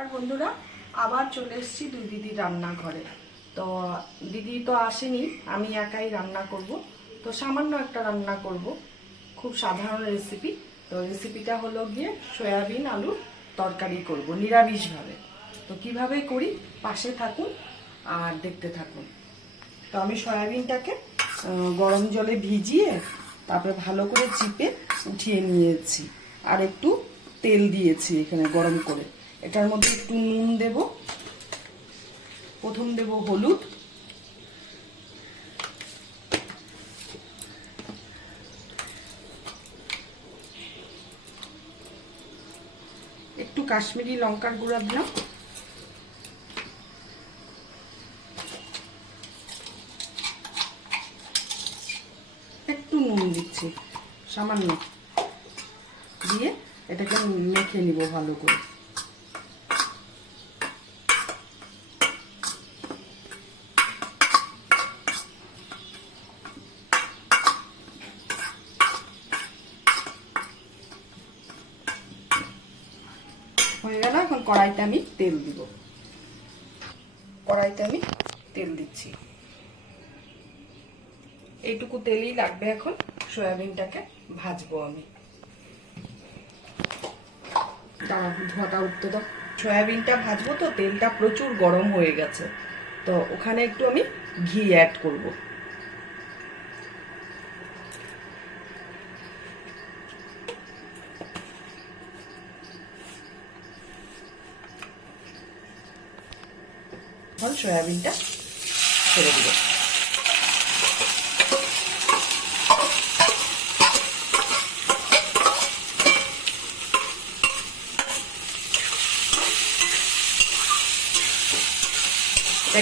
আর বন্ধুরা, আবার চলে এসেছি দুই দিদি রান্নাঘরে। তো দিদি তো আসেনি, আমি একাই রান্না করব। তো সামান্য একটা রান্না করব, খুব সাধারণ রেসিপি তো রেসিপিটা হলো গিয়ে সয়াবিন আলুর তরকারি করব, নিরামিষভাবে। তো কীভাবে করি? পাশে থাকুন আর দেখতে থাকুন। তো আমি সয়াবিনটাকে গরম জলে ভিজিয়ে তারপরে ভালো করে চিপে উঠিয়ে নিয়েছি। আর একটু তেল দিয়েছি এখানে গরম করে। এটার মধ্যে একটু নুন দেব। প্রথম দেব হলুদ। একটু কাশ্মীরি লঙ্কার গুঁড়া দিলাম। একটু নুন দিচ্ছি, সামান্য। দিয়ে এটাকে মেখে নিব ভালো করে হয়ে গেল এখন কড়াইতে আমি তেল দিব। কড়াইতে আমি তেল দিচ্ছি। এইটুকু তেলই লাগবে এখন। সয়াবিনটাকে ভাজবো আমি। ধোঁয়াটা উঠতে দাও। সয়াবিনটা ভাজবো তো, তেলটা প্রচুর গরম হয়ে গেছে। তো ওখানে একটু আমি ঘি অ্যাড করব। সয়াবিনটা ছেড়ে দিব।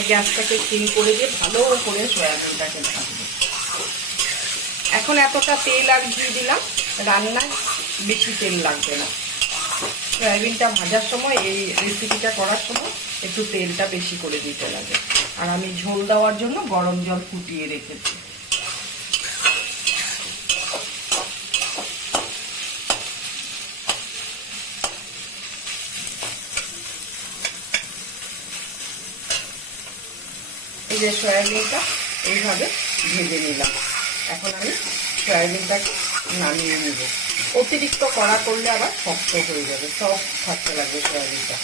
গ্যাসটাকে ক্লিন করে দিয়ে ভালো করে সয়াবিনটাকে এখন এতটা তেল আর ঘি দিলাম, রান্নায় বেশি তেল লাগবে না। সয়াবিনটা ভাজার সময়, এই রেসিপিটা করার সময় একটু তেলটা বেশি করে দিতে লাগে। আর আমি ঝোল দেওয়ার জন্য গরম জল ফুটিয়ে রেখেছি। এই যে সয়াবিনটা এইভাবে ভেজে নিলাম। এখন আমি সয়াবিনটাকে নামিয়ে নেব। অতিরিক্ত কড়া করলে আবার শক্ত হয়ে যাবে সব থাকতে লাগবে সয়াবিনটা।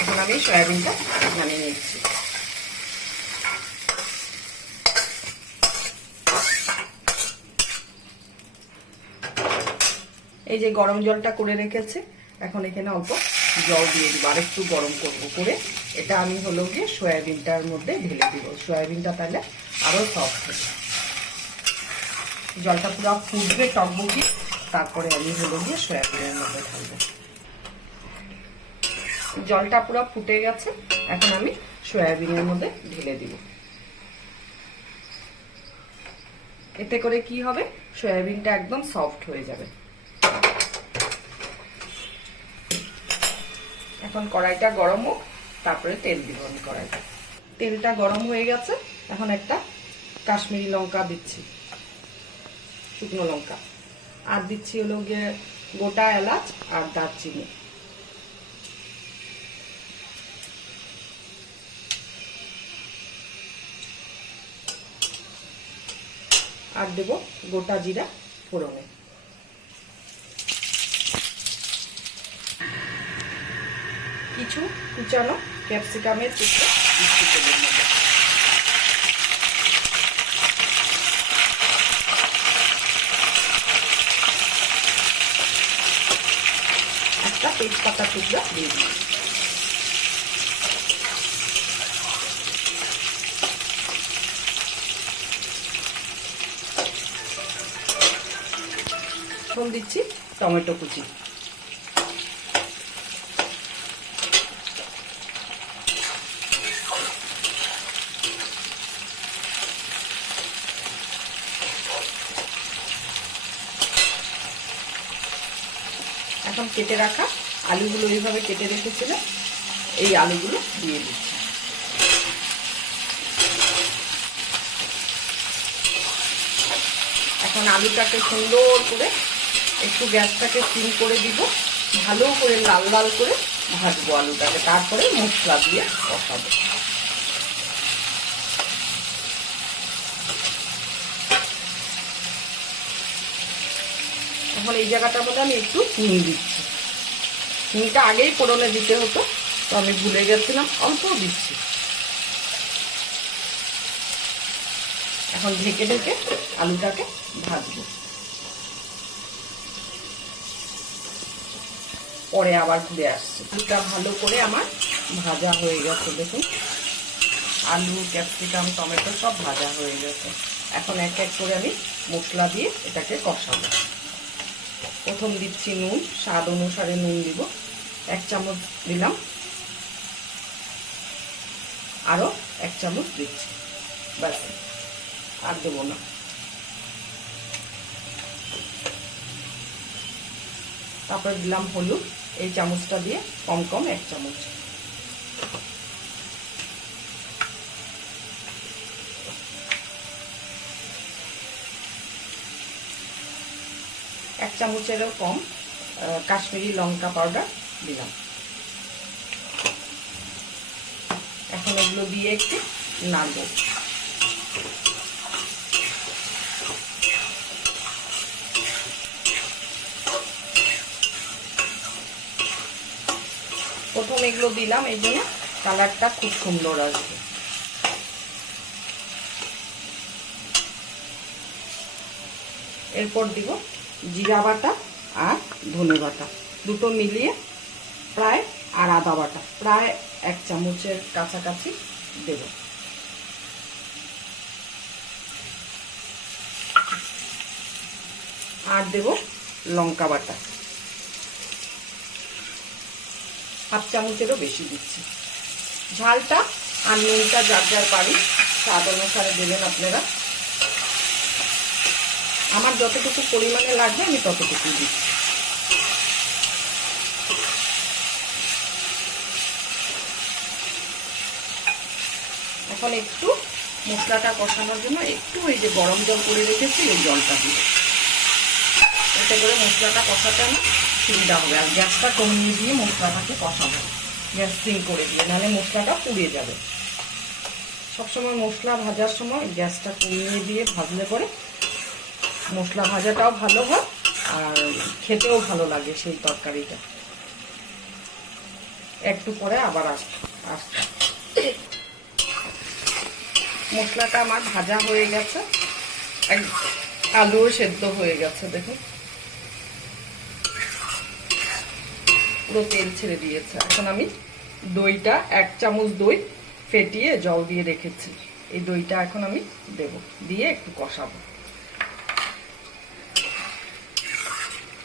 এখন আমি সয়াবিনটা নামিয়ে নিচ্ছি। এই যে গরম জলটা করে রেখেছে এখন এখানে অল্প জল দিয়ে দিব আর একটু গরম করব করে। এটা আমি হলো গিয়ে সয়াবিনটার মধ্যে ঢেলে দিব। সয়াবিনটা তাহলে আরও সফট হবে। জলটা পুরো ফুটবে টকবকি, তারপরে আমি হলো গিয়ে সয়াবিনের মধ্যে ঢালবো। জলটা পুরো ফুটে গেছে, এখন আমি সয়াবিনের মধ্যে ঢেলে দিব। এতে করে কি হবে? সয়াবিনটা একদম সফট হয়ে যাবে। এখন কড়াইটা গরম হোক, তারপরে তেল দিব আমি কড়াইটা তেলটা গরম হয়ে গেছে, এখন একটা কাশ্মীরি লঙ্কা দিচ্ছি, শুকনো লঙ্কা। আর দিচ্ছি হলো গিয়ে গোটা এলাচ আর দারচিনি। আর দেব গোটা জিরা ফোড়নে। কিছু কুচানো ক্যাপসিকামের টুকরো একটা তেজপাতা টুকরো দিয়ে দিই দিচ্ছি টমেটো কুচি। এখন কেটে রাখা আলুগুলো এইভাবে কেটে রেখেছিলাম। এই আলুগুলো দিয়ে দিচ্ছি। এখন আলুটাকে সুন্দর করে একটু গ্যাসটাকে সিম করে দিব। ভালো করে লাল লাল করে ভাজবো আলুটাকে। তারপরে মশলা দিয়ে বসাবো এখন এই জায়গাটার মধ্যে আমি একটু নুন দিচ্ছি। নুনটা আগেই ফোড়নে দিতে হতো, তো আমি ভুলে গেছিলাম অল্প দিচ্ছি। এখন ঢেকে ঢেকে আলুটাকে ভাজবো। পরে আবার ঘুরে আসছে। আলুটা ভালো করে আমার ভাজা হয়ে গেছে, দেখুন। আলু, ক্যাপসিকাম, টমেটো সব ভাজা হয়ে গেছে। এখন এক এক করে আমি মশলা দিয়ে এটাকে কষাবো। প্রথম দিচ্ছি নুন, স্বাদ অনুসারে নুন দিব। এক চামচ দিলাম। আরও এক চামচ দিচ্ছি। ব্যাস, আর দেবো না। তারপর দিলাম হলুদ। এই চামচটা দিয়ে কম কম এক চামচ। চামচেরও কম কাশ্মীরি লঙ্কা পাউডার দিলাম। এখন এগুলো দিয়ে একটু নাড়বো। প্রথম এগুলো দিলাম, এই জন্য কালারটা খুব সুন্দর আসবে। এরপর দিব জিরা বাটা আর ধনে বাটা। দুটো মিলিয়ে প্রায় আর আদা বাটা। প্রায় এক চামচের কাছাকাছি দেব। আর দেব লঙ্কা বাটা। হাফ চামচেরও বেশি দিচ্ছি। ঝালটা আর নুনটা যার যার বাড়ি, স্বাদ অনুসারে দেবেন আপনারা। আমার যতটুকু পরিমাণে লাগবে, আমি ততটুকু দিচ্ছি। এখন একটু মশলাটা কষানোর জন্য একটু এই যে গরম জল করে রেখেছি, এই জলটা দিয়ে। এতে করে মশলাটা কষাতে আমার সুবিধা হবে। আর গ্যাসটা কমিয়ে দিয়ে মশলাটাকে কষাবো। গ্যাস সিম করে দিয়ে, নাহলে মশলাটা পুড়ে যাবে। সবসময় মশলা ভাজার সময় গ্যাসটা কমিয়ে দিয়ে ভাজলে পরে মশলা ভাজাটাও ভালো হয়, আর খেতেও ভালো লাগে সেই তরকারিটা। একটু পরে আবার আস আসতে মশলাটা আমার ভাজা হয়ে গেছে। আলুও সেদ্ধ হয়ে গেছে, দেখুন। পুরো তেল ছেড়ে দিয়েছে। এখন আমি দইটা, এক চামচ দই ফেটিয়ে জল দিয়ে রেখেছি। এই দইটা এখন আমি দেব, দিয়ে একটু কষাবো।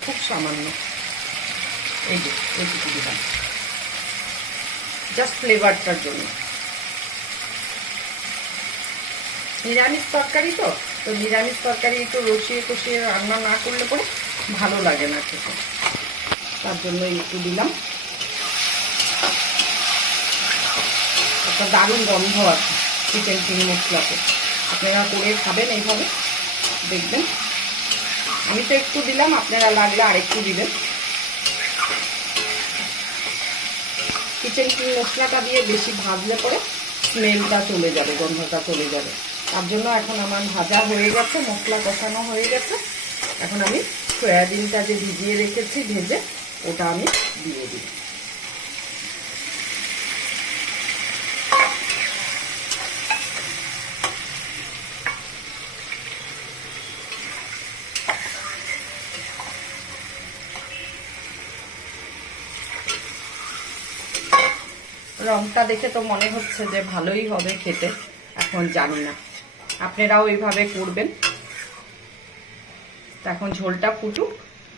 খুব সামান্য। এই যে এইটুকু দিলাম। জাস্ট ফ্লেভারটার জন্য। নিরামিষ তরকারি তো তো নিরামিষ তরকারি একটু রসিয়ে কষিয়ে রান্না না করলে পরে ভালো লাগে না খেতে। তার জন্য একটু দিলাম। একটা দারুণ গন্ধ আছে চিকেন চিনি মশলাতে। আপনারা করে খাবেন এইভাবে, দেখবেন। আমি তো একটু দিলাম, আপনারা লাগলে আরেকটু দিবেন। কিচেন কি মশলাটা দিয়ে বেশি ভাজলে পরে স্মেলটা চলে যাবে, গন্ধটা চলে যাবে। তার জন্য এখন আমার ভাজা হয়ে গেছে, মশলা কষানো হয়ে গেছে। এখন আমি সয়াবিনটা যে ভিজিয়ে রেখেছি, ভেজে ওটা আমি দিয়ে দিই। রংটা দেখে তো মনে হচ্ছে যে ভালোই হবে খেতে, এখন জানি না। আপনারাও এইভাবে করবেন। এখন ঝোলটা ফুটুক,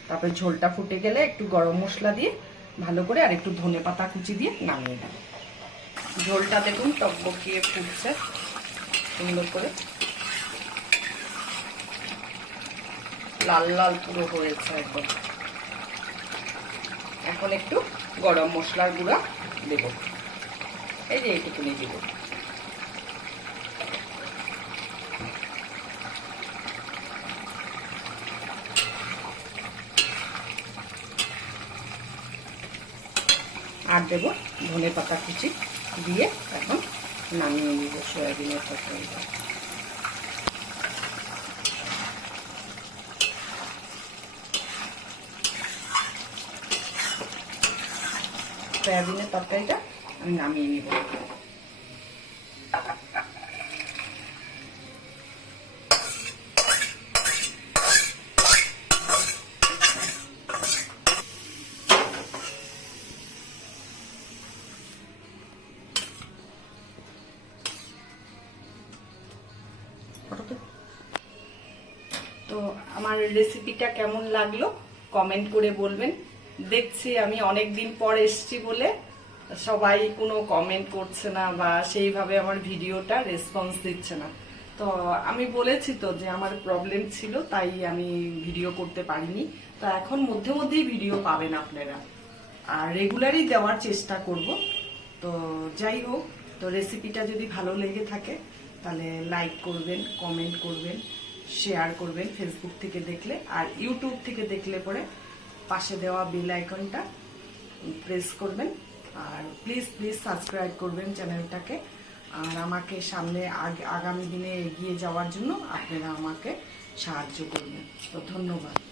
তারপরে ঝোলটা ফুটে গেলে একটু গরম মশলা দিয়ে ভালো করে আর একটু ধনে পাতা কুচি দিয়ে নামিয়ে দেব ঝোলটা দেখুন টকবকিয়ে ফুটছে সুন্দর করে। লাল লাল পুরো হয়েছে একদম। এখন একটু গরম মশলার গুঁড়া দেব। এই যে এইটুকুনি দিব আর দেবো ধনে পাতা কুচি দিয়ে এখন নামিয়ে নিব সয়াবিনের তরকারিটা। সয়াবিনের তরকারিটা আমি নামিয়ে নিব। তো আমার রেসিপিটা কেমন লাগল? কমেন্ট করে বলবেন। দেখছি আমি অনেক দিন পর এসছি বলে। সবাই কোনো কমেন্ট করছে না বা সেইভাবে আমার ভিডিওটা রেসপন্স দিচ্ছে না। তো আমি বলেছি তো যে আমার প্রবলেম ছিল, তাই আমি ভিডিও করতে পারিনি। তো এখন মধ্যে মধ্যেই ভিডিও পাবেন আপনারা। আর রেগুলারই দেওয়ার চেষ্টা করব। তো যাই হোক, তো রেসিপিটা যদি ভালো লেগে থাকে, তাহলে লাইক করবেন কমেন্ট করবেন শেয়ার করবেন ফেসবুক থেকে দেখলে। আর ইউটিউব থেকে দেখলে পরে পাশে দেওয়া বেল আইকনটা প্রেস করবেন। আর প্লিজ প্লিজ সাবস্ক্রাইব করবেন চ্যানেলটাকে আর আমাকে সামনে আগ- আগামী দিনে এগিয়ে যাওয়ার জন্য আপনারা আমাকে সাহায্য করবেন। তো ধন্যবাদ।